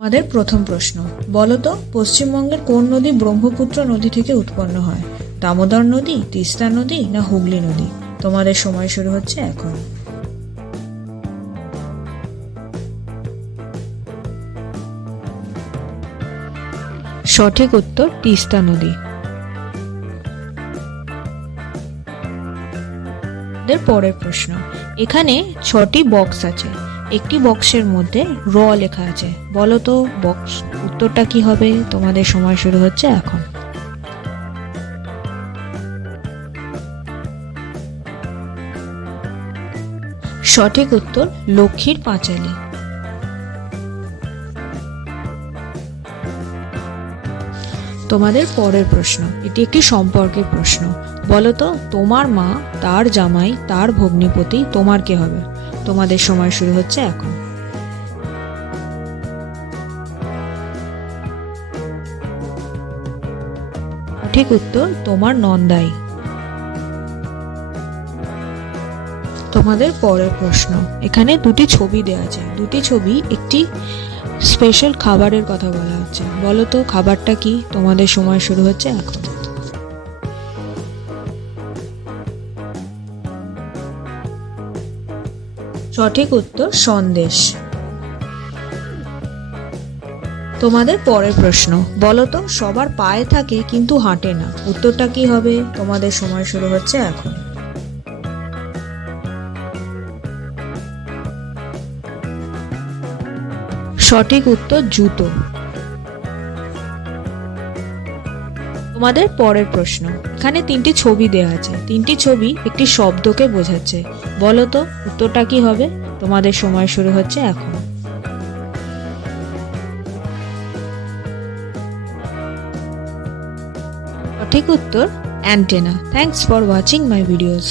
আমাদের প্রথম প্রশ্ন, বলো তো পশ্চিমবঙ্গের কোন নদী ব্রহ্মপুত্র নদী থেকে উৎপন্ন হয়? দামোদর নদী, তিস্তা নদী না হুগলি নদী? তোমাদের সময় শুরু হচ্ছে এখন। সঠিক উত্তর তিস্তা নদী। আমাদের পরের প্রশ্ন, এখানে 6টি বক্স আছে, একটি বক্সের মধ্যে র লেখা আছে, বলো তো বক্স উত্তরটা কি হবে? তোমাদের সময় শুরু হচ্ছে এখন। সঠিক উত্তর লক্ষ্মীর পাঁচালী। তোমাদের পরের প্রশ্ন, এটি একটি সম্পর্কের প্রশ্ন, বলো তো তোমার মা, তার জামাই, তার ভগ্নিপতি, তোমার কে হবে? তোমাদের সময় শুরু হচ্ছে এখন। সঠিক উত্তর তোমার নন্দাই। তোমাদের পরের প্রশ্ন, এখানে দুটি ছবি দেওয়া আছে, দুটি ছবি একটি স্পেশাল খাবারের কথা বলা হচ্ছে, বলো তো খাবারটা কি? তোমাদের সময় শুরু হচ্ছে এখন। সঠিক উত্তর সন্দেশ। তোমাদের পরের প্রশ্ন, বলো তো সবার পায়ে থাকে কিন্তু হাঁটে না, উত্তরটা কি হবে? তোমাদের সময় শুরু হচ্ছে এখন। সঠিক উত্তর জুতো। তোমাদের পরের প্রশ্ন, এখানে 3টি ছবি দেওয়া আছে, 3টি ছবি একটি শব্দকে বোঝাচ্ছে, বলো তো উত্তরটা কি হবে? তোমাদের সময় শুরু হচ্ছে এখন। সঠিক উত্তর antenna. Thanks for watching my videos.